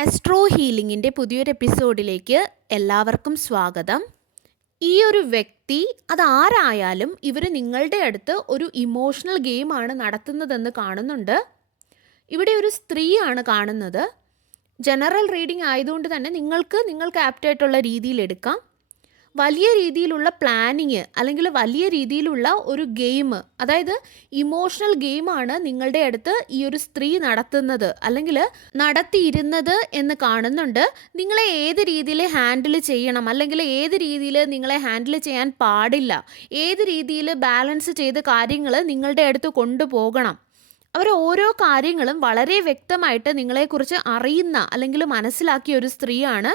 Astro ഹീലിംഗിൻ്റെ പുതിയൊരു എപ്പിസോഡിലേക്ക് എല്ലാവർക്കും സ്വാഗതം. ഈ ഒരു വ്യക്തി അതാരായാലും ഇവർ നിങ്ങളുടെ അടുത്ത് ഒരു ഇമോഷണൽ ഗെയിമാണ് നടത്തുന്നതെന്ന് കാണുന്നുണ്ട്. ഇവിടെ ഒരു സ്ത്രീയാണ് കാണുന്നത്. ജനറൽ റീഡിംഗ് ആയതുകൊണ്ട് തന്നെ നിങ്ങൾക്ക് ആപ്റ്റായിട്ടുള്ള രീതിയിൽ എടുക്കാം. വലിയ രീതിയിലുള്ള പ്ലാനിങ് അല്ലെങ്കിൽ വലിയ രീതിയിലുള്ള ഒരു ഗെയിം, അതായത് ഇമോഷണൽ ഗെയിമാണ് നിങ്ങളുടെ അടുത്ത് ഈ ഒരു സ്ത്രീ നടത്തുന്നത് അല്ലെങ്കിൽ നടത്തിയിരുന്നത് എന്ന് കാണുന്നുണ്ട്. നിങ്ങളെ ഏത് രീതിയിൽ ഹാൻഡിൽ ചെയ്യണം അല്ലെങ്കിൽ ഏത് രീതിയിൽ നിങ്ങളെ ഹാൻഡിൽ ചെയ്യാൻ പാടില്ല, ഏത് രീതിയിൽ ബാലൻസ് ചെയ്ത് കാര്യങ്ങൾ നിങ്ങളുടെ അടുത്ത് കൊണ്ടുപോകണം, അവർ ഓരോ കാര്യങ്ങളും വളരെ വ്യക്തമായിട്ട് നിങ്ങളെക്കുറിച്ച് അറിയുന്ന അല്ലെങ്കിൽ മനസ്സിലാക്കിയ ഒരു സ്ത്രീയാണ്.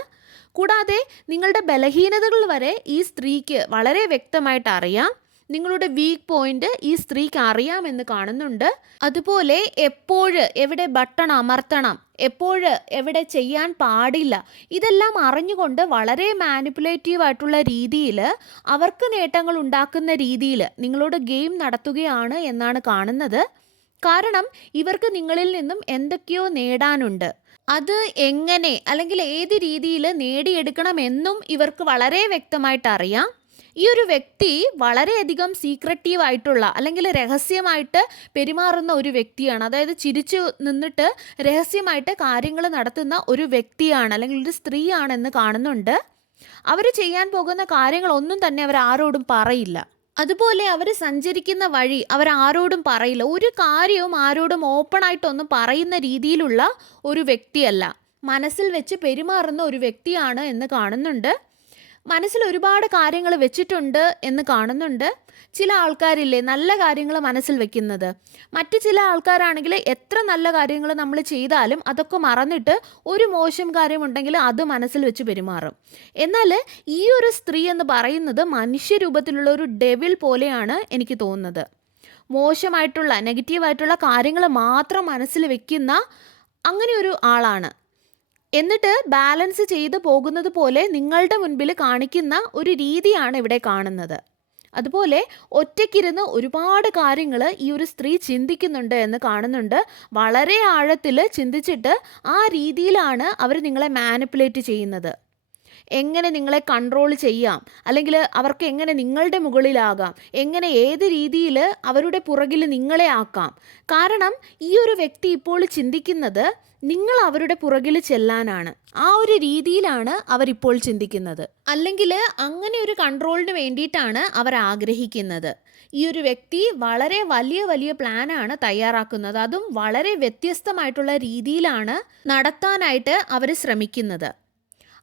കൂടാതെ നിങ്ങളുടെ ബലഹീനതകൾ വരെ ഈ സ്ത്രീക്ക് വളരെ വ്യക്തമായിട്ട് അറിയാം. നിങ്ങളുടെ വീക്ക് പോയിന്റ് ഈ സ്ത്രീക്ക് അറിയാമെന്ന് കാണുന്നുണ്ട്. അതുപോലെ എവിടെ ബട്ടൺ അമർത്തണം, എവിടെ ചെയ്യാൻ പാടില്ല, ഇതെല്ലാം അറിഞ്ഞുകൊണ്ട് വളരെ മാനിപ്പുലേറ്റീവ് ആയിട്ടുള്ള രീതിയിൽ അവർക്ക് നേട്ടങ്ങൾ ഉണ്ടാക്കുന്ന രീതിയിൽ നിങ്ങളോട് ഗെയിം നടത്തുകയാണ് എന്നാണ് കാണുന്നത്. കാരണം ഇവർക്ക് നിങ്ങളിൽ നിന്നും എന്തൊക്കെയോ നേടാനുണ്ട്. അത് എങ്ങനെ അല്ലെങ്കിൽ ഏത് രീതിയിൽ നേടിയെടുക്കണമെന്നും ഇവർക്ക് വളരെ വ്യക്തമായിട്ട് അറിയാം. ഈ ഒരു വ്യക്തി വളരെയധികം സീക്രട്ടീവ് ആയിട്ടുള്ള അല്ലെങ്കിൽ രഹസ്യമായിട്ട് പെരുമാറുന്ന ഒരു വ്യക്തിയാണ്. അതായത് ചിരിച്ചു നിന്നിട്ട് രഹസ്യമായിട്ട് കാര്യങ്ങൾ നടത്തുന്ന ഒരു വ്യക്തിയാണ് അല്ലെങ്കിൽ ഒരു സ്ത്രീയാണെന്ന് കാണുന്നുണ്ട്. അവർ ചെയ്യാൻ പോകുന്ന കാര്യങ്ങളൊന്നും തന്നെ അവർ ആരോടും പറയില്ല. അതുപോലെ അവർ സഞ്ചരിക്കുന്ന വഴി അവർ ആരോടും പറയില്ല. ഒരു കാര്യവും ആരോടും ഓപ്പണായിട്ടൊന്നും പറയുന്ന രീതിയിലുള്ള ഒരു വ്യക്തിയല്ല. മനസ്സിൽ വെച്ച് പെരുമാറുന്ന ഒരു വ്യക്തിയാണ് എന്ന് കാണുന്നുണ്ട്. മനസ്സിൽ ഒരുപാട് കാര്യങ്ങൾ വെച്ചിട്ടുണ്ട് എന്ന് കാണുന്നുണ്ട്. ചില ആൾക്കാരില്ലേ നല്ല കാര്യങ്ങൾ മനസ്സിൽ വെക്കുന്നത്, മറ്റു ചില ആൾക്കാരാണെങ്കിൽ എത്ര നല്ല കാര്യങ്ങൾ നമ്മൾ ചെയ്താലും അതൊക്കെ മറന്നിട്ട് ഒരു മോശം കാര്യമുണ്ടെങ്കിൽ അത് മനസ്സിൽ വെച്ച് പെരുമാറും. എന്നാൽ ഈ ഒരു സ്ത്രീ എന്ന് പറയുന്നത് മനുഷ്യരൂപത്തിലുള്ള ഒരു ഡെവിൾ പോലെയാണ് എനിക്ക് തോന്നുന്നത്. മോശമായിട്ടുള്ള നെഗറ്റീവായിട്ടുള്ള കാര്യങ്ങൾ മാത്രം മനസ്സിൽ വെക്കുന്ന അങ്ങനെ ഒരു ആളാണ്. എന്നിട്ട് ബാലൻസ് ചെയ്ത് പോകുന്നത് പോലെ നിങ്ങളുടെ മുൻപിൽ കാണിക്കുന്ന ഒരു രീതിയാണ് ഇവിടെ കാണുന്നത്. അതുപോലെ ഒറ്റയ്ക്കിരുന്ന് ഒരുപാട് കാര്യങ്ങൾ ഈ ഒരു സ്ത്രീ ചിന്തിക്കുന്നുണ്ട് എന്ന് കാണുന്നുണ്ട്. വളരെ ആഴത്തിൽ ചിന്തിച്ചിട്ട് ആ രീതിയിലാണ് അവർ നിങ്ങളെ മാനിപ്പുലേറ്റ് ചെയ്യുന്നത്. എങ്ങനെ നിങ്ങളെ കൺട്രോൾ ചെയ്യാം, അല്ലെങ്കിൽ അവർക്ക് എങ്ങനെ നിങ്ങളുടെ മുകളിലാകാം, എങ്ങനെ ഏത് രീതിയിൽ അവരുടെ പുറകിൽ നിങ്ങളെ ആക്കാം. കാരണം ഈ ഒരു വ്യക്തി ഇപ്പോൾ ചിന്തിക്കുന്നത് നിങ്ങൾ അവരുടെ പുറകിൽ ചെല്ലാനാണ്. ആ ഒരു രീതിയിലാണ് അവരിപ്പോൾ ചിന്തിക്കുന്നത്. അല്ലെങ്കിൽ അങ്ങനെ ഒരു കൺട്രോളിന് വേണ്ടിയിട്ടാണ് അവർ ആഗ്രഹിക്കുന്നത്. ഈ ഒരു വ്യക്തി വളരെ വലിയ വലിയ പ്ലാനാണ് തയ്യാറാക്കുന്നത്. അതും വളരെ വ്യത്യസ്തമായിട്ടുള്ള രീതിയിലാണ് നടത്താനായിട്ട് അവർ ശ്രമിക്കുന്നത്.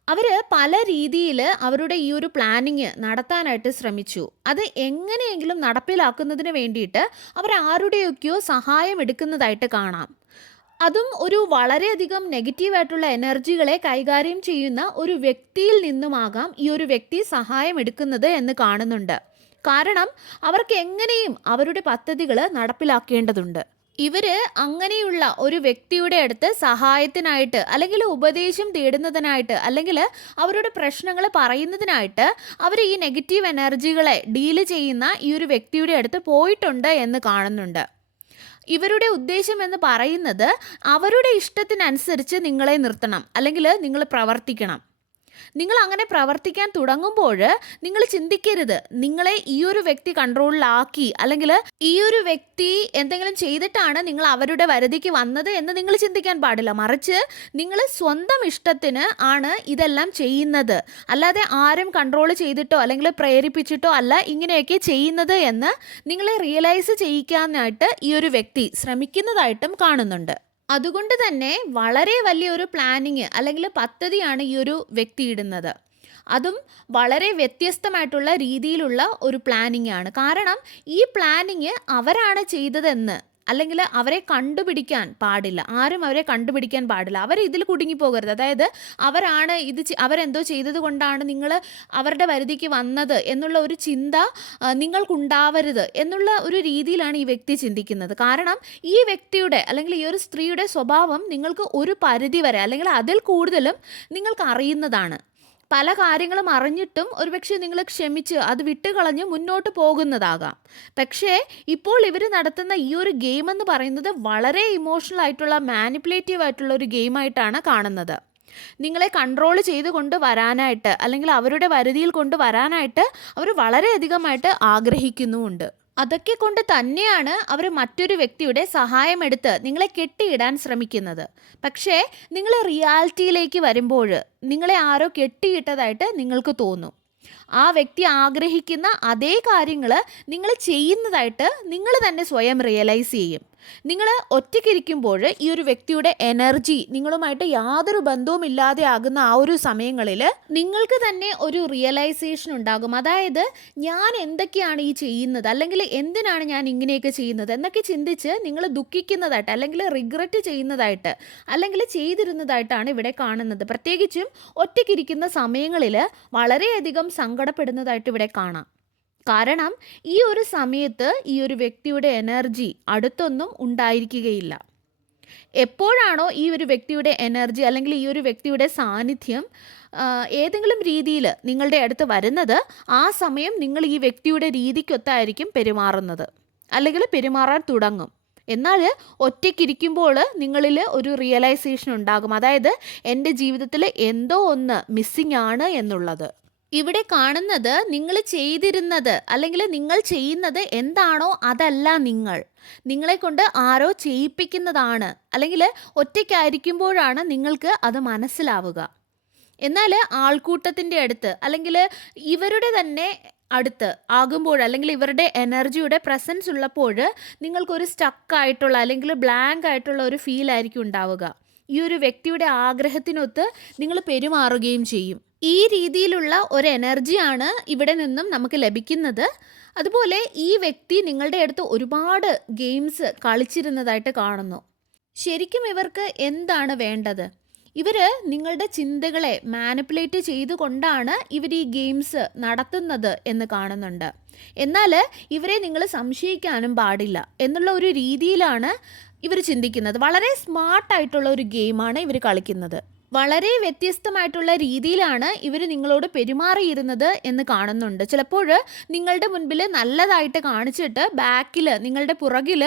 അവർ പല രീതിയിൽ അവരുടെ ഈ ഒരു പ്ലാനിങ് നടത്താനായിട്ട് ശ്രമിച്ചു. അത് എങ്ങനെയെങ്കിലും നടപ്പിലാക്കുന്നതിന് വേണ്ടിയിട്ട് അവർ ആരുടെയൊക്കെയോ സഹായം എടുക്കുന്നതായിട്ട് കാണാം. അതും ഒരു വളരെയധികം നെഗറ്റീവായിട്ടുള്ള എനർജികളെ കൈകാര്യം ചെയ്യുന്ന ഒരു വ്യക്തിയിൽ നിന്നുമാകാം ഈ ഒരു വ്യക്തി സഹായം എടുക്കുന്നത് എന്ന് കാണുന്നുണ്ട്. കാരണം അവർക്ക് എങ്ങനെയും അവരുടെ പദ്ധതികൾ നടപ്പിലാക്കേണ്ടതുണ്ട്. ഇവര് അങ്ങനെയുള്ള ഒരു വ്യക്തിയുടെ അടുത്ത് സഹായത്തിനായിട്ട് അല്ലെങ്കിൽ ഉപദേശം തേടുന്നതിനായിട്ട് അല്ലെങ്കിൽ അവരുടെ പ്രശ്നങ്ങൾ പറയുന്നതിനായിട്ട് അവർ ഈ നെഗറ്റീവ് എനർജികളെ ഡീല് ചെയ്യുന്ന ഈ ഒരു വ്യക്തിയുടെ അടുത്ത് പോയിട്ടുണ്ട് എന്ന് കാണുന്നുണ്ട്. ഇവരുടെ ഉദ്ദേശം എന്ന് പറയുന്നത് അവരുടെ ഇഷ്ടത്തിനനുസരിച്ച് നിങ്ങളെ നിർത്തണം അല്ലെങ്കിൽ നിങ്ങൾ പ്രവർത്തിക്കണം. നിങ്ങൾ അങ്ങനെ പ്രവർത്തിക്കാൻ തുടങ്ങുമ്പോൾ നിങ്ങൾ ചിന്തിക്കരുത് നിങ്ങളെ ഈ ഒരു വ്യക്തി കൺട്രോളിലാക്കി അല്ലെങ്കിൽ ഈ ഒരു വ്യക്തി എന്തെങ്കിലും ചെയ്തിട്ടാണ് നിങ്ങൾ അവരുടെ വരുതിക്ക് വന്നത് എന്ന് നിങ്ങൾ ചിന്തിക്കാൻ പാടില്ല. മറിച്ച് നിങ്ങൾ സ്വന്തം ഇഷ്ടത്തിന് ആണ് ഇതെല്ലാം ചെയ്യുന്നത്, അല്ലാതെ ആരും കൺട്രോൾ ചെയ്തിട്ടോ അല്ലെങ്കിൽ പ്രേരിപ്പിച്ചിട്ടോ അല്ല ഇങ്ങനെയൊക്കെ ചെയ്യുന്നത് എന്ന് നിങ്ങളെ റിയലൈസ് ചെയ്യിക്കാനായിട്ട് ഈ ഒരു വ്യക്തി ശ്രമിക്കുന്നതായിട്ടും കാണുന്നുണ്ട്. അതുകൊണ്ട് തന്നെ വളരെ വലിയൊരു പ്ലാനിങ് അല്ലെങ്കിൽ പദ്ധതിയാണ് ഈ ഒരു വ്യക്തി ഇടുന്നത്. അതും വളരെ വ്യത്യസ്തമായിട്ടുള്ള രീതിയിലുള്ള ഒരു പ്ലാനിങ് ആണ്. കാരണം ഈ പ്ലാനിങ് അവരാണ് ചെയ്തതെന്ന് അല്ലെങ്കിൽ അവരെ കണ്ടുപിടിക്കാൻ പാടില്ല. ആരും അവരെ കണ്ടുപിടിക്കാൻ പാടില്ല. അവർ ഇതിൽ കുടുങ്ങിപ്പോകരുത്. അതായത് അവരാണ് അവരെന്തോ ചെയ്തത് കൊണ്ടാണ് നിങ്ങൾ അവരുടെ വരുതിക്ക് വന്നത് എന്നുള്ള ഒരു ചിന്ത നിങ്ങൾക്കുണ്ടാവരുത് എന്നുള്ള ഒരു രീതിയിലാണ് ഈ വ്യക്തി ചിന്തിക്കുന്നത്. കാരണം ഈ വ്യക്തിയുടെ അല്ലെങ്കിൽ ഈ ഒരു സ്ത്രീയുടെ സ്വഭാവം നിങ്ങൾക്ക് ഒരു പരിധി വരെ അല്ലെങ്കിൽ അതിൽ കൂടുതലും നിങ്ങൾക്ക് അറിയുന്നതാണ്. പല കാര്യങ്ങളും അറിഞ്ഞിട്ടും ഒരുപക്ഷെ നിങ്ങൾ ക്ഷമിച്ച് അത് വിട്ടുകളഞ്ഞ് മുന്നോട്ട് പോകുന്നതാകാം. പക്ഷേ ഇപ്പോൾ ഇവർ നടത്തുന്ന ഈ ഒരു ഗെയിം എന്ന് പറയുന്നത് വളരെ ഇമോഷണൽ ആയിട്ടുള്ള മാനിപ്പുലേറ്റീവ് ആയിട്ടുള്ള ഒരു ഗെയിമായിട്ടാണ് കാണുന്നത്. നിങ്ങളെ കൺട്രോൾ ചെയ്ത് കൊണ്ട് വരാനായിട്ട് അല്ലെങ്കിൽ അവരുടെ വരുതിയിൽ കൊണ്ട് വരാനായിട്ട് അവർ വളരെയധികമായിട്ട് ആഗ്രഹിക്കുന്നുമുണ്ട്. അതൊക്കെ കൊണ്ട് തന്നെയാണ് അവർ മറ്റൊരു വ്യക്തിയുടെ സഹായമെടുത്ത് നിങ്ങളെ കെട്ടിയിടാൻ ശ്രമിക്കുന്നത്. പക്ഷേ നിങ്ങൾ റിയാലിറ്റിയിലേക്ക് വരുമ്പോൾ നിങ്ങളെ ആരോ കെട്ടിയിട്ടതായിട്ട് നിങ്ങൾക്ക് തോന്നും. ആ വ്യക്തി ആഗ്രഹിക്കുന്ന അതേ കാര്യങ്ങൾ നിങ്ങൾ ചെയ്യുന്നതായിട്ട് നിങ്ങൾ തന്നെ സ്വയം റിയലൈസ് ചെയ്യും. നിങ്ങൾ ഒറ്റയ്ക്കിരിക്കുമ്പോൾ ഈ ഒരു വ്യക്തിയുടെ എനർജി നിങ്ങളുമായിട്ട് യാതൊരു ബന്ധവും ഇല്ലാതെ ആകുന്ന ആ ഒരു സമയങ്ങളിൽ നിങ്ങൾക്ക് തന്നെ ഒരു റിയലൈസേഷൻ ഉണ്ടാകും. അതായത് ഞാൻ എന്തൊക്കെയാണ് ഈ ചെയ്യുന്നത്, അല്ലെങ്കിൽ എന്തിനാണ് ഞാൻ ഇങ്ങനെയൊക്കെ ചെയ്യുന്നത് എന്നൊക്കെ ചിന്തിച്ച് നിങ്ങൾ ദുഃഖിക്കുന്നതായിട്ട് അല്ലെങ്കിൽ റിഗ്രറ്റ് ചെയ്യുന്നതായിട്ട് അല്ലെങ്കിൽ ചെയ്തിരുന്നതായിട്ടാണ് ഇവിടെ കാണുന്നത്. പ്രത്യേകിച്ചും ഒറ്റയ്ക്കിരിക്കുന്ന സമയങ്ങളിൽ വളരെയധികം സങ്കടപ്പെടുന്നതായിട്ട് ഇവിടെ കാണാം. കാരണം ഈ ഒരു സമയത്ത് ഈ ഒരു വ്യക്തിയുടെ എനർജി അടുത്തൊന്നും ഉണ്ടായിരിക്കുകയില്ല. എപ്പോഴാണോ ഈ ഒരു വ്യക്തിയുടെ എനർജി അല്ലെങ്കിൽ ഈ ഒരു വ്യക്തിയുടെ സാന്നിധ്യം ഏതെങ്കിലും രീതിയിൽ നിങ്ങളുടെ അടുത്ത് വരുന്നത്, ആ സമയം നിങ്ങൾ ഈ വ്യക്തിയുടെ രീതിക്കൊത്തായിരിക്കും പെരുമാറുന്നത് അല്ലെങ്കിൽ പെരുമാറാൻ തുടങ്ങും. എന്നാൽ ഒറ്റയ്ക്കിരിക്കുമ്പോൾ നിങ്ങളിൽ ഒരു റിയലൈസേഷൻ ഉണ്ടാകും. അതായത് എൻ്റെ ജീവിതത്തിൽ എന്തോ ഒന്ന് മിസ്സിംഗ് ആണ് എന്നുള്ളത്. ഇവിടെ കാണുന്നത് നിങ്ങൾ ചെയ്തിരുന്നത് അല്ലെങ്കിൽ നിങ്ങൾ ചെയ്യുന്നത് എന്താണോ അതല്ല നിങ്ങളെ കൊണ്ട് ആരോ ചെയ്യിപ്പിക്കുന്നതാണ്. അല്ലെങ്കിൽ ഒറ്റയ്ക്കായിരിക്കുമ്പോഴാണ് നിങ്ങൾക്ക് അത് മനസ്സിലാവുക. എന്നാൽ ആൾക്കൂട്ടത്തിൻ്റെ അടുത്ത് അല്ലെങ്കിൽ ഇവരുടെ തന്നെ അടുത്ത് ആകുമ്പോൾ അല്ലെങ്കിൽ ഇവരുടെ എനർജിയുടെ പ്രസൻസ് ഉള്ളപ്പോൾ നിങ്ങൾക്കൊരു സ്റ്റക്കായിട്ടുള്ള അല്ലെങ്കിൽ ബ്ലാങ്ക് ആയിട്ടുള്ള ഒരു ഫീൽ ആയിരിക്കും ഉണ്ടാവുക. ഈ ഒരു വ്യക്തിയുടെ ആഗ്രഹത്തിനൊത്ത് നിങ്ങൾ പെരുമാറുകയും ചെയ്യും. ഈ രീതിയിലുള്ള ഒരു എനർജിയാണ് ഇവിടെ നിന്നും നമുക്ക് ലഭിക്കുന്നത്. അതുപോലെ ഈ വ്യക്തി നിങ്ങളുടെ അടുത്ത് ഒരുപാട് ഗെയിംസ് കളിച്ചിരുന്നതായിട്ട് കാണുന്നു. ശരിക്കും ഇവർക്ക് എന്താണ് വേണ്ടത്? ഇവർ നിങ്ങളുടെ ചിന്തകളെ മാനിപ്പുലേറ്റ് ചെയ്തുകൊണ്ടാണ് ഇവർ ഈ ഗെയിംസ് നടത്തുന്നത് എന്ന് കാണുന്നുണ്ട്. എന്നാൽ ഇവരെ നിങ്ങൾ സംശയിക്കാനും പാടില്ല എന്നുള്ള ഒരു രീതിയിലാണ് ഇവർ ചിന്തിക്കുന്നത്. വളരെ സ്മാർട്ടായിട്ടുള്ള ഒരു ഗെയിമാണ് ഇവർ കളിക്കുന്നത്. വളരെ വ്യത്യസ്തമായിട്ടുള്ള രീതിയിലാണ് ഇവർ നിങ്ങളോട് പെരുമാറിയിരുന്നത് എന്ന് കാണുന്നുണ്ട്. ചിലപ്പോൾ നിങ്ങളുടെ മുൻപിൽ നല്ലതായിട്ട് കാണിച്ചിട്ട് ബാക്കിൽ നിങ്ങളുടെ പുറകിൽ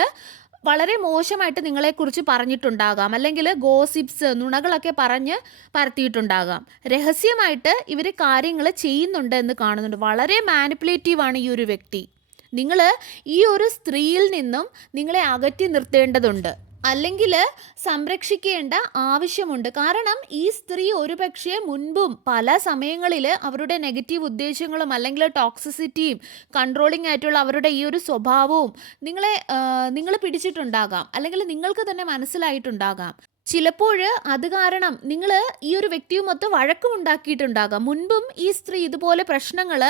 വളരെ മോശമായിട്ട് നിങ്ങളെക്കുറിച്ച് പറഞ്ഞിട്ടുണ്ടാകാം. അല്ലെങ്കിൽ ഗോസിപ്സ്, നുണകളൊക്കെ പറഞ്ഞ് പരത്തിയിട്ടുണ്ടാകാം. രഹസ്യമായിട്ട് ഇവർ കാര്യങ്ങൾ ചെയ്യുന്നുണ്ട് എന്ന് കാണുന്നുണ്ട്. വളരെ മാനിപ്പുലേറ്റീവാണ് ഈ ഒരു വ്യക്തി. നിങ്ങൾ ഈ ഒരു സ്ത്രീയിൽ നിന്നും നിങ്ങളെ അകറ്റി നിർത്തേണ്ടതുണ്ട്, അല്ലെങ്കിൽ സംരക്ഷിക്കേണ്ട ആവശ്യമുണ്ട്. കാരണം ഈ സ്ത്രീ ഒരുപക്ഷെ മുൻപും പല സമയങ്ങളിൽ അവരുടെ നെഗറ്റീവ് ഉദ്ദേശങ്ങളും അല്ലെങ്കിൽ ടോക്സിസിറ്റിയും കൺട്രോളിംഗ് ആയിട്ടുള്ള അവരുടെ ഈ ഒരു സ്വഭാവവും നിങ്ങൾ പിടിച്ചിട്ടുണ്ടാകാം, അല്ലെങ്കിൽ നിങ്ങൾക്ക് തന്നെ മനസ്സിലായിട്ടുണ്ടാകാം. ചിലപ്പോൾ അത് കാരണം നിങ്ങൾ ഈ ഒരു വ്യക്തിയുമൊത്ത് വഴക്കും ഉണ്ടാക്കിയിട്ടുണ്ടാകാം. മുൻപും ഈ സ്ത്രീ ഇതുപോലെ പ്രശ്നങ്ങൾ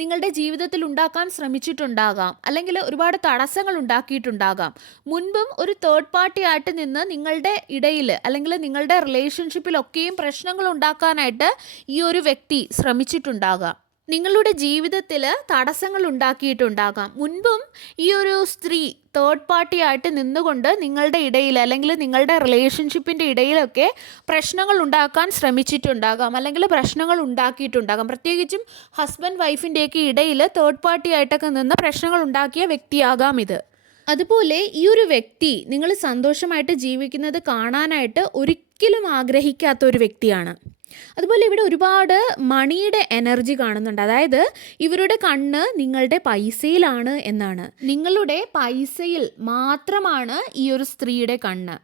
നിങ്ങളുടെ ജീവിതത്തിൽ ഉണ്ടാക്കാൻ ശ്രമിച്ചിട്ടുണ്ടാകാം, അല്ലെങ്കിൽ ഒരുപാട് തടസ്സങ്ങൾ ഉണ്ടാക്കിയിട്ടുണ്ടാകാം. മുൻപും ഒരു തേർഡ് പാർട്ടി ആയിട്ട് നിന്ന് നിങ്ങളുടെ ഇടയിൽ അല്ലെങ്കിൽ നിങ്ങളുടെ റിലേഷൻഷിപ്പിലൊക്കെയും പ്രശ്നങ്ങൾ ഉണ്ടാക്കാനായിട്ട് ഈ ഒരു വ്യക്തി ശ്രമിച്ചിട്ടുണ്ടാകാം. നിങ്ങളുടെ ജീവിതത്തിൽ തടസ്സങ്ങൾ ഉണ്ടാക്കിയിട്ടുണ്ടാകാം. മുൻപും ഈ ഒരു സ്ത്രീ തേർഡ് പാർട്ടി ആയിട്ട് നിന്നുകൊണ്ട് നിങ്ങളുടെ ഇടയിൽ അല്ലെങ്കിൽ നിങ്ങളുടെ റിലേഷൻഷിപ്പിൻ്റെ ഇടയിലൊക്കെ പ്രശ്നങ്ങൾ ഉണ്ടാക്കാൻ ശ്രമിച്ചിട്ടുണ്ടാകാം, അല്ലെങ്കിൽ പ്രശ്നങ്ങൾ ഉണ്ടാക്കിയിട്ടുണ്ടാകാം. പ്രത്യേകിച്ചും ഹസ്ബൻഡ് വൈഫിൻ്റെയൊക്കെ ഇടയിൽ തേർഡ് പാർട്ടി ആയിട്ടൊക്കെ നിന്ന് പ്രശ്നങ്ങൾ ഉണ്ടാക്കിയ വ്യക്തിയാകാം ഇത്. അതുപോലെ ഈ ഒരു വ്യക്തി നിങ്ങൾ സന്തോഷമായിട്ട് ജീവിക്കുന്നത് കാണാനായിട്ട് ഒരിക്കലും ആഗ്രഹിക്കാത്ത ഒരു വ്യക്തിയാണ്. അതുപോലെ ഇവിടെ ഒരുപാട് മണിയുടെ എനർജി കാണുന്നുണ്ട്. അതായത് ഇവരുടെ കണ്ണ് നിങ്ങളുടെ പൈസയിലാണ് എന്നാണ്. നിങ്ങളുടെ പൈസയിൽ മാത്രമാണ് ഈ ഒരു സ്ത്രീയുടെ കണ്ണ്.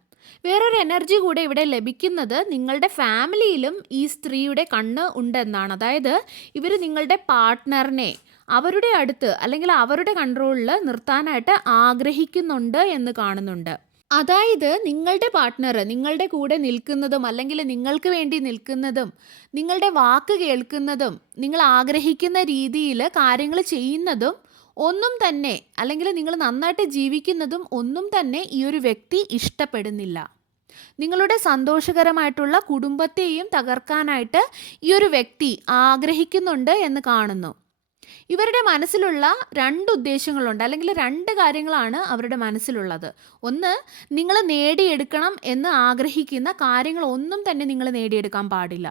വേറൊരു എനർജി കൂടെ ഇവിടെ ലഭിക്കുന്നത് നിങ്ങളുടെ ഫാമിലിയിലും ഈ സ്ത്രീയുടെ കണ്ണ് ഉണ്ടെന്നാണ്. അതായത് ഇവർ നിങ്ങളുടെ പാർട്ട്ണറിനെ അവരുടെ അടുത്ത് അല്ലെങ്കിൽ അവരുടെ കൺട്രോളിൽ നിർത്താനായിട്ട് ആഗ്രഹിക്കുന്നുണ്ട് എന്ന് കാണുന്നുണ്ട്. അതായത് നിങ്ങളുടെ പാർട്ട്ണർ നിങ്ങളുടെ കൂടെ നിൽക്കുന്നതും അല്ലെങ്കിൽ നിങ്ങൾക്ക് വേണ്ടി നിൽക്കുന്നതും നിങ്ങളുടെ വാക്ക് കേൾക്കുന്നതും നിങ്ങൾ ആഗ്രഹിക്കുന്ന രീതിയിൽ കാര്യങ്ങൾ ചെയ്യുന്നതും ഒന്നും തന്നെ, അല്ലെങ്കിൽ നിങ്ങൾ നന്നായിട്ട് ജീവിക്കുന്നതും ഒന്നും തന്നെ ഈ ഒരു വ്യക്തി ഇഷ്ടപ്പെടുന്നില്ല. നിങ്ങളുടെ സന്തോഷകരമായിട്ടുള്ള കുടുംബത്തെയും തകർക്കാനായിട്ട് ഈ ഒരു വ്യക്തി ആഗ്രഹിക്കുന്നുണ്ട് എന്ന് കാണുന്നു. ഇവരുടെ മനസ്സിലുള്ള രണ്ട് ഉദ്ദേശങ്ങളുണ്ട്, അല്ലെങ്കിൽ രണ്ട് കാര്യങ്ങളാണ് അവരുടെ മനസ്സിലുള്ളത്. ഒന്ന്, നിങ്ങൾ നേടിയെടുക്കണം എന്ന് ആഗ്രഹിക്കുന്ന കാര്യങ്ങളൊന്നും തന്നെ നിങ്ങൾ നേടിയെടുക്കാൻ പാടില്ല.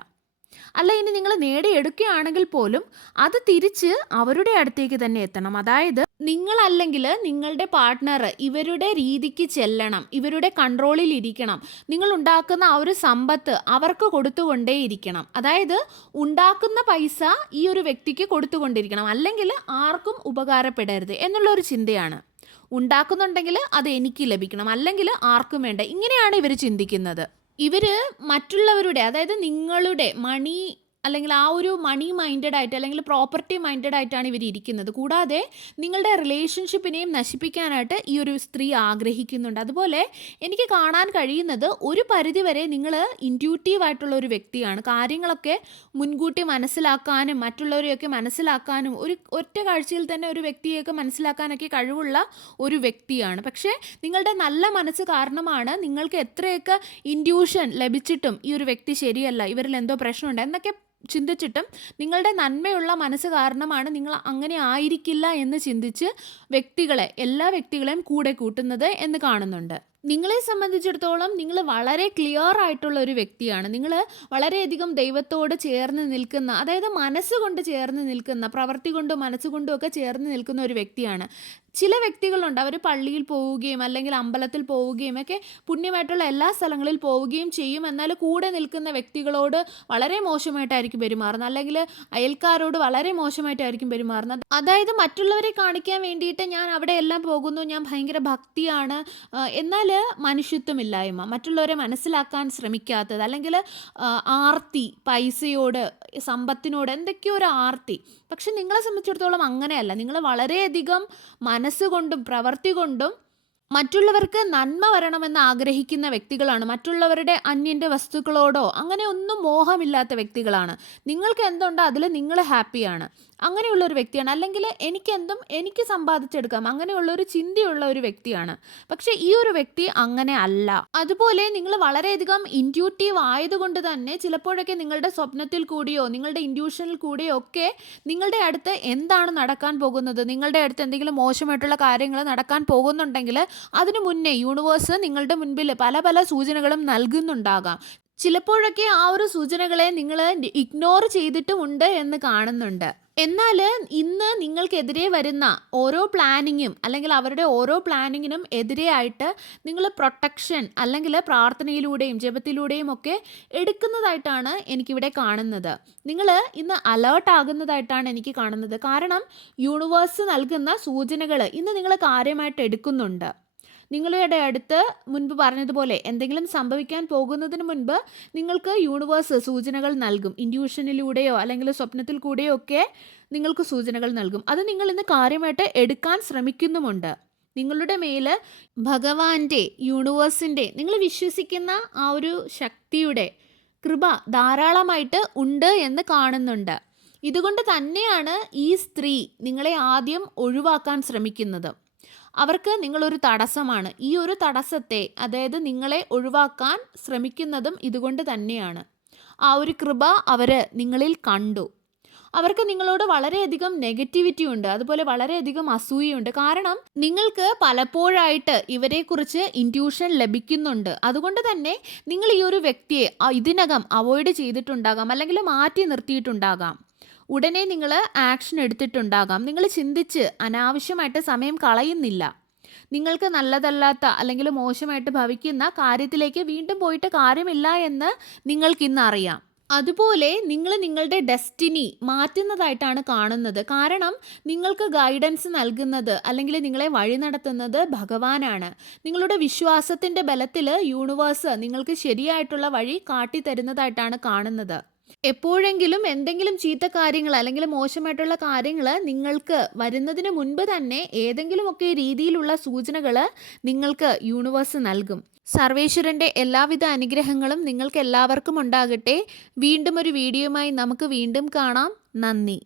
അല്ല, ഇനി നിങ്ങൾ നേടിയെടുക്കുകയാണെങ്കിൽ പോലും അത് തിരിച്ച് അവരുടെ അടുത്തേക്ക് തന്നെ എത്തണം. അതായത് നിങ്ങളല്ലെങ്കിൽ നിങ്ങളുടെ പാർട്ട്ണർ ഇവരുടെ രീതിക്ക് ചെല്ലണം, ഇവരുടെ കൺട്രോളിൽ ഇരിക്കണം. നിങ്ങൾ ഉണ്ടാക്കുന്ന ആ ഒരു സമ്പത്ത് അവർക്ക് കൊടുത്തുകൊണ്ടേയിരിക്കണം. അതായത് ഉണ്ടാക്കുന്ന പൈസ ഈ ഒരു വ്യക്തിക്ക് കൊടുത്തുകൊണ്ടിരിക്കണം, അല്ലെങ്കിൽ ആർക്കും ഉപകാരപ്പെടരുത് എന്നുള്ളൊരു ചിന്തയാണ്. ഉണ്ടാക്കുന്നുണ്ടെങ്കിൽ അത് എനിക്ക് ലഭിക്കണം, അല്ലെങ്കിൽ ആർക്കും വേണ്ട. ഇങ്ങനെയാണ് ഇവർ ചിന്തിക്കുന്നത്. ഇവർ മറ്റുള്ളവരുടെ, അതായത് നിങ്ങളുടെ മണി അല്ലെങ്കിൽ ആ ഒരു മണി മൈൻഡഡ് ആയിട്ട് അല്ലെങ്കിൽ പ്രോപ്പർട്ടി മൈൻഡഡ് ആയിട്ടാണ് ഇവർ ഇരിക്കുന്നത്. കൂടാതെ നിങ്ങളുടെ റിലേഷൻഷിപ്പിനെയും നശിപ്പിക്കാനായിട്ട് ഈ ഒരു സ്ത്രീ ആഗ്രഹിക്കുന്നുണ്ട്. അതുപോലെ എനിക്ക് കാണാൻ കഴിയുന്നത് ഒരു പരിധിവരെ നിങ്ങൾ ഇൻറ്റ്യൂട്ടീവ് ആയിട്ടുള്ള ഒരു വ്യക്തിയാണ്. കാര്യങ്ങളൊക്കെ മുൻകൂട്ടി മനസ്സിലാക്കാനും മറ്റുള്ളവരെയൊക്കെ മനസ്സിലാക്കാനും ഒറ്റ കാഴ്ചയിൽ തന്നെ ഒരു വ്യക്തിയെയൊക്കെ മനസ്സിലാക്കാനൊക്കെ കഴിവുള്ള ഒരു വ്യക്തിയാണ്. പക്ഷേ നിങ്ങളുടെ നല്ല മനസ്സ് കാരണമാണ് നിങ്ങൾക്ക് എത്രയൊക്കെ ഇൻറ്റ്യൂഷൻ ലഭിച്ചിട്ടും ഈ ഒരു വ്യക്തി ശരിയല്ല, ഇവരിൽ എന്തോ പ്രശ്നമുണ്ട് എന്നൊക്കെ ചിന്തിച്ചിട്ടും നിങ്ങളുടെ നന്മയുള്ള മനസ്സ് കാരണമാണ് നിങ്ങൾ അങ്ങനെ ആയിരിക്കില്ല എന്ന് ചിന്തിച്ച് എല്ലാ വ്യക്തികളെയും കൂടെ കൂട്ടുന്നത് എന്ന് കാണുന്നുണ്ട്. നിങ്ങളെ സംബന്ധിച്ചിടത്തോളം നിങ്ങൾ വളരെ ക്ലിയർ ആയിട്ടുള്ള ഒരു വ്യക്തിയാണ്. നിങ്ങൾ വളരെയധികം ദൈവത്തോട് ചേർന്ന് നിൽക്കുന്ന, അതായത് മനസ്സുകൊണ്ട് ചേർന്ന് നിൽക്കുന്ന, പ്രവൃത്തി കൊണ്ടും മനസ്സുകൊണ്ടും ഒക്കെ ചേർന്ന് നിൽക്കുന്ന ഒരു വ്യക്തിയാണ്. ചില വ്യക്തികളുണ്ട്, അവർ പള്ളിയിൽ പോവുകയും അല്ലെങ്കിൽ അമ്പലത്തിൽ പോവുകയും ഒക്കെ പുണ്യമായിട്ടുള്ള എല്ലാ സ്ഥലങ്ങളിൽ പോവുകയും ചെയ്യും. എന്നാൽ കൂടെ നിൽക്കുന്ന വ്യക്തികളോട് വളരെ മോശമായിട്ടായിരിക്കും പെരുമാറുന്നത്, അല്ലെങ്കിൽ അയൽക്കാരോട് വളരെ മോശമായിട്ടായിരിക്കും പെരുമാറുന്നത്. അതായത് മറ്റുള്ളവരെ കാണിക്കാൻ വേണ്ടിയിട്ട് ഞാൻ അവിടെ എല്ലാം പോകുന്നു, ഞാൻ ഭയങ്കര ഭക്തിയാണ്, എന്നാൽ മനുഷ്യത്വമില്ലായ്മ, മറ്റുള്ളവരെ മനസ്സിലാക്കാൻ ശ്രമിക്കാത്തത്, അല്ലെങ്കിൽ ആർത്തി, പൈസയോട് സമ്പത്തിനോട് എന്തൊക്കെയോ ഒരു ആർത്തി. പക്ഷെ നിങ്ങളെ സംബന്ധിച്ചിടത്തോളം അങ്ങനെയല്ല. നിങ്ങൾ വളരെയധികം മനസ്സുകൊണ്ടും പ്രവൃത്തി കൊണ്ടും മറ്റുള്ളവർക്ക് നന്മ വരണമെന്ന് ആഗ്രഹിക്കുന്ന വ്യക്തികളാണ്. മറ്റുള്ളവരുടെ അന്യൻ്റെ വസ്തുക്കളോടോ അങ്ങനെ ഒന്നും മോഹമില്ലാത്ത വ്യക്തികളാണ്. നിങ്ങൾക്ക് എന്തുണ്ടോ അതിൽ നിങ്ങൾ ഹാപ്പിയാണ്, അങ്ങനെയുള്ളൊരു വ്യക്തിയാണ്. അല്ലെങ്കിൽ എനിക്കെന്തും എനിക്ക് സമ്പാദിച്ചെടുക്കാം, അങ്ങനെയുള്ളൊരു ചിന്തയുള്ള ഒരു വ്യക്തിയാണ്. പക്ഷേ ഈ ഒരു വ്യക്തി അങ്ങനെ അല്ല. അതുപോലെ നിങ്ങൾ വളരെയധികം ഇൻറ്റ്യൂട്ടീവ് ആയതുകൊണ്ട് തന്നെ ചിലപ്പോഴൊക്കെ നിങ്ങളുടെ സ്വപ്നത്തിൽ കൂടിയോ നിങ്ങളുടെ ഇൻറ്റ്യൂഷനിൽ കൂടിയോ ഒക്കെ നിങ്ങളുടെ അടുത്ത് എന്താണ് നടക്കാൻ പോകുന്നത്, നിങ്ങളുടെ അടുത്ത് എന്തെങ്കിലും മോശമായിട്ടുള്ള കാര്യങ്ങൾ നടക്കാൻ പോകുന്നുണ്ടെങ്കിൽ അതിനു മുന്നേ യൂണിവേഴ്സ് നിങ്ങളുടെ മുൻപിൽ പല പല സൂചനകളും നൽകുന്നുണ്ടാകാം. ചിലപ്പോഴൊക്കെ ആ ഒരു സൂചനകളെ നിങ്ങൾ ഇഗ്നോർ ചെയ്തിട്ടുമുണ്ട് എന്ന് കാണുന്നുണ്ട്. എന്നാൽ ഇന്ന് നിങ്ങൾക്കെതിരെ വരുന്ന ഓരോ പ്ലാനിങ്ങും അല്ലെങ്കിൽ അവരുടെ ഓരോ പ്ലാനിങ്ങിനും എതിരെയായിട്ട് നിങ്ങൾ പ്രൊട്ടക്ഷൻ അല്ലെങ്കിൽ പ്രാർത്ഥനയിലൂടെയും ജപത്തിലൂടെയും ഒക്കെ എടുക്കുന്നതായിട്ടാണ് എനിക്കിവിടെ കാണുന്നത്. നിങ്ങൾ ഇന്ന് അലേർട്ട് ആകുന്നതായിട്ടാണ് എനിക്ക് കാണുന്നത്. കാരണം യൂണിവേഴ്സ് നൽകുന്ന സൂചനകൾ ഇന്ന് നിങ്ങൾ കാര്യമായിട്ട് എടുക്കുന്നുണ്ട്. നിങ്ങളുടെ അടുത്ത് മുൻപ് പറഞ്ഞതുപോലെ എന്തെങ്കിലും സംഭവിക്കാൻ പോകുന്നതിന് മുൻപ് നിങ്ങൾക്ക് യൂണിവേഴ്സ് സൂചനകൾ നൽകും. ഇൻറ്റ്യൂഷനിലൂടെയോ അല്ലെങ്കിൽ സ്വപ്നത്തിൽ കൂടെയോ ഒക്കെ നിങ്ങൾക്ക് സൂചനകൾ നൽകും. അത് നിങ്ങൾ ഇന്ന് കാര്യമായിട്ട് എടുക്കാൻ ശ്രമിക്കുന്നുമുണ്ട്. നിങ്ങളുടെ മേൽ ഭഗവാന്റെ, യൂണിവേഴ്സിൻ്റെ, നിങ്ങൾ വിശ്വസിക്കുന്ന ആ ഒരു ശക്തിയുടെ കൃപ ധാരാളമായിട്ട് ഉണ്ട് എന്ന് കാണുന്നുണ്ട്. ഇതുകൊണ്ട് തന്നെയാണ് ഈ സ്ത്രീ നിങ്ങളെ ആദ്യം ഒഴിവാക്കാൻ ശ്രമിക്കുന്നത്. അവർക്ക് നിങ്ങളൊരു തടസ്സമാണ്. ഈ ഒരു തടസ്സത്തെ, അതായത് നിങ്ങളെ ഒഴിവാക്കാൻ ശ്രമിക്കുന്നതും ഇതുകൊണ്ട് തന്നെയാണ്. ആ ഒരു കൃപ അവർ നിങ്ങളിൽ കണ്ടു. അവർക്ക് നിങ്ങളോട് വളരെയധികം നെഗറ്റിവിറ്റി ഉണ്ട്, അതുപോലെ വളരെയധികം അസൂയയുണ്ട്. കാരണം നിങ്ങൾക്ക് പലപ്പോഴായിട്ട് ഇവരെക്കുറിച്ച് ഇൻറ്റ്യൂഷൻ ലഭിക്കുന്നുണ്ട്. അതുകൊണ്ട് തന്നെ നിങ്ങൾ ഈ ഒരു വ്യക്തിയെ ഇതിനകം അവോയ്ഡ് ചെയ്തിട്ടുണ്ടാകാം, അല്ലെങ്കിൽ മാറ്റി നിർത്തിയിട്ടുണ്ടാകാം. ഉടനെ നിങ്ങൾ ആക്ഷൻ എടുത്തിട്ടുണ്ടാകാം. നിങ്ങൾ ചിന്തിച്ച് അനാവശ്യമായിട്ട് സമയം കളയുന്നില്ല. നിങ്ങൾക്ക് നല്ലതല്ലാത്ത അല്ലെങ്കിൽ മോശമായിട്ട് ഭവിക്കുന്ന കാര്യത്തിലേക്ക് വീണ്ടും പോയിട്ട് കാര്യമില്ല എന്ന് നിങ്ങൾക്കിന്ന് അറിയാം. അതുപോലെ നിങ്ങൾ നിങ്ങളുടെ ഡെസ്റ്റിനി മാറ്റുന്നതായിട്ടാണ് കാണുന്നത്. കാരണം നിങ്ങൾക്ക് ഗൈഡൻസ് നൽകുന്നത് അല്ലെങ്കിൽ നിങ്ങളെ വഴി നടത്തുന്നത് ഭഗവാനാണ്. നിങ്ങളുടെ വിശ്വാസത്തിൻ്റെ ബലത്തിൽ യൂണിവേഴ്സ് നിങ്ങൾക്ക് ശരിയായിട്ടുള്ള വഴി കാട്ടിത്തരുന്നതായിട്ടാണ് കാണുന്നത്. എപ്പോഴെങ്കിലും എന്തെങ്കിലും ചീത്ത കാര്യങ്ങൾ അല്ലെങ്കിൽ മോശമായിട്ടുള്ള കാര്യങ്ങൾ നിങ്ങൾക്ക് വരുന്നതിന് മുൻപ് തന്നെ ഏതെങ്കിലുമൊക്കെ രീതിയിലുള്ള സൂചനകൾ നിങ്ങൾക്ക് യൂണിവേഴ്സ് നൽകും. സർവേശ്വരൻ്റെ എല്ലാവിധ അനുഗ്രഹങ്ങളും നിങ്ങൾക്ക് എല്ലാവർക്കും ഉണ്ടാകട്ടെ. വീണ്ടും ഒരു വീഡിയോയുമായി നമുക്ക് വീണ്ടും കാണാം. നന്ദി.